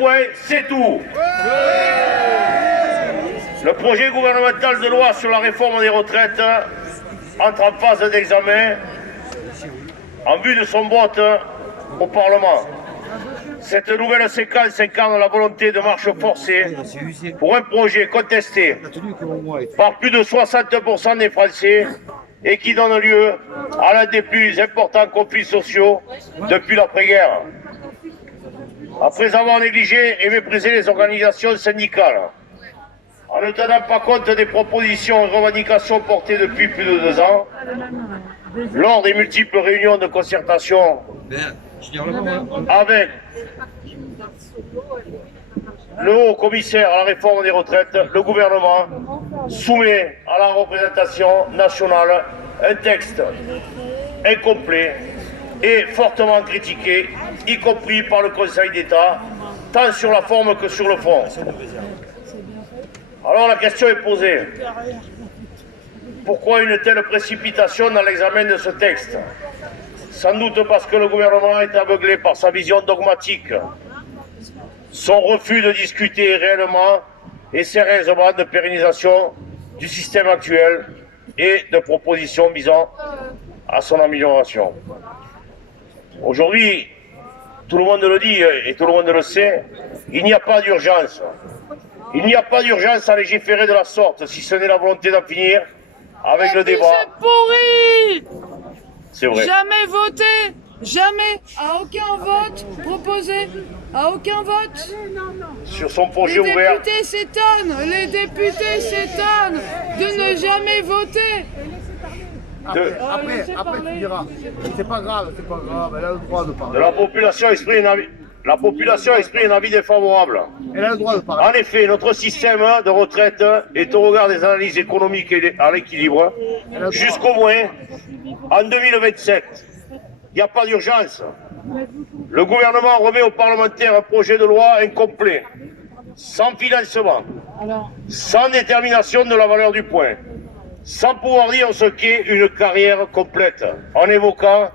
Point, c'est tout. Le projet gouvernemental de loi sur la réforme des retraites entre en phase d'examen en vue de son vote au Parlement. Cette nouvelle séquence incarne la volonté de marche forcée pour un projet contesté par plus de 60% des Français et qui donne lieu à l'un des plus importants conflits sociaux depuis l'après-guerre. Après avoir négligé et méprisé les organisations syndicales, en ne tenant pas compte des propositions et revendications portées depuis plus de 2 ans, lors des multiples réunions de concertation avec le haut commissaire à la réforme des retraites, le gouvernement soumet à la représentation nationale un texte incomplet et fortement critiqué, y compris par le Conseil d'État, tant sur la forme que sur le fond. Alors la question est posée. Pourquoi une telle précipitation dans l'examen de ce texte? Sans doute parce que le gouvernement est aveuglé par sa vision dogmatique, son refus de discuter réellement et sérieusement de pérennisation du système actuel et de propositions visant à son amélioration. Aujourd'hui, tout le monde le dit et tout le monde le sait, il n'y a pas d'urgence. Il n'y a pas d'urgence à légiférer de la sorte, si ce n'est la volonté d'en finir avec le débat. C'est pourri! C'est vrai. Jamais voté, jamais, à aucun vote proposé, à aucun vote. Sur son projet ouvert. Les députés s'étonnent de ne jamais voter. Après tu diras, c'est pas grave, elle a le droit de parler. La population exprime un avis défavorable. Elle a le droit de parler. En effet, notre système de retraite est au regard des analyses économiques et à l'équilibre jusqu'au moins en 2027. Il n'y a pas d'urgence. Le gouvernement remet aux parlementaires un projet de loi incomplet, sans financement, sans détermination de la valeur du point, sans pouvoir dire ce qu'est une carrière complète, en évoquant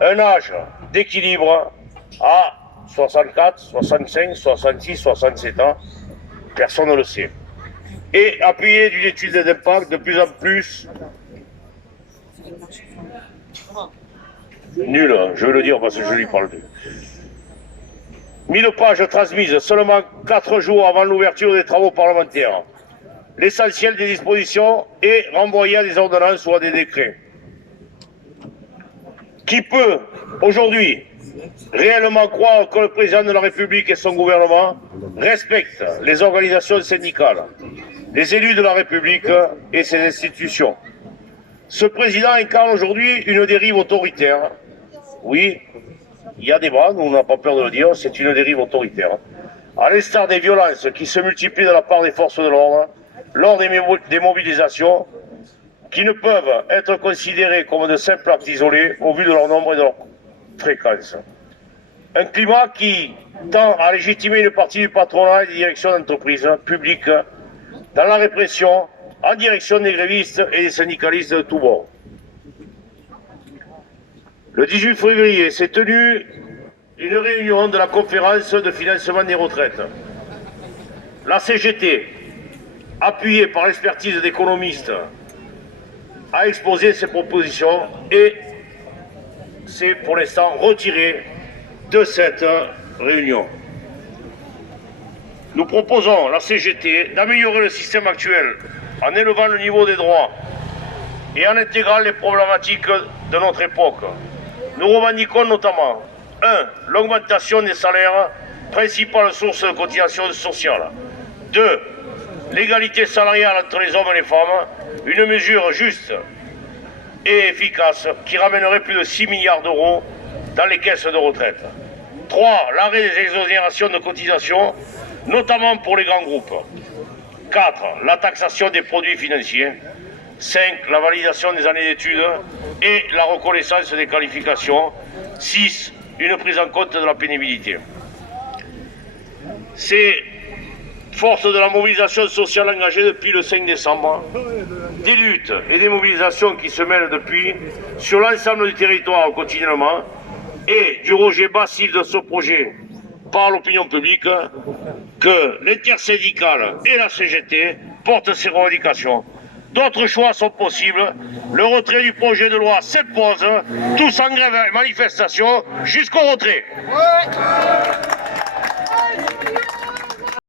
un âge d'équilibre à 64, 65, 66, 67 ans, personne ne le sait. Et appuyé d'une étude d'impact de plus en plus nulle, je veux le dire parce que je lui parle de 1000 pages transmises seulement 4 jours avant l'ouverture des travaux parlementaires. L'essentiel des dispositions est renvoyé à des ordonnances ou à des décrets. Qui peut, aujourd'hui, réellement croire que le président de la République et son gouvernement respectent les organisations syndicales, les élus de la République et ses institutions? Ce président incarne aujourd'hui une dérive autoritaire. Oui, il y a débat, nous n'avons pas peur de le dire, c'est une dérive autoritaire. À l'instar des violences qui se multiplient de la part des forces de l'ordre, lors des mobilisations, qui ne peuvent être considérées comme de simples actes isolés au vu de leur nombre et de leur fréquence. Un climat qui tend à légitimer une partie du patronat et des directions d'entreprises publiques dans la répression en direction des grévistes et des syndicalistes de tous bords. Le 18 février s'est tenue une réunion de la conférence de financement des retraites. La CGT, appuyée par l'expertise d'économistes, a exposé ses propositions et s'est pour l'instant retirée de cette réunion. Nous proposons, la CGT, d'améliorer le système actuel en élevant le niveau des droits et en intégrant les problématiques de notre époque. Nous revendiquons notamment 1. L'augmentation des salaires, principale source de cotisation sociale. 2. L'égalité salariale entre les hommes et les femmes, une mesure juste et efficace qui ramènerait plus de 6 milliards d'euros dans les caisses de retraite. 3. L'arrêt des exonérations de cotisation, notamment pour les grands groupes. 4. La taxation des produits financiers. 5. La validation des années d'études et la reconnaissance des qualifications. 6. Une prise en compte de la pénibilité. C'est force de la mobilisation sociale engagée depuis le 5 décembre, des luttes et des mobilisations qui se mènent depuis sur l'ensemble du territoire continuellement et du rejet massif de ce projet par l'opinion publique que l'intersyndicale et la CGT portent ces revendications. D'autres choix sont possibles. Le retrait du projet de loi s'impose. Tous en grève et manifestation jusqu'au retrait.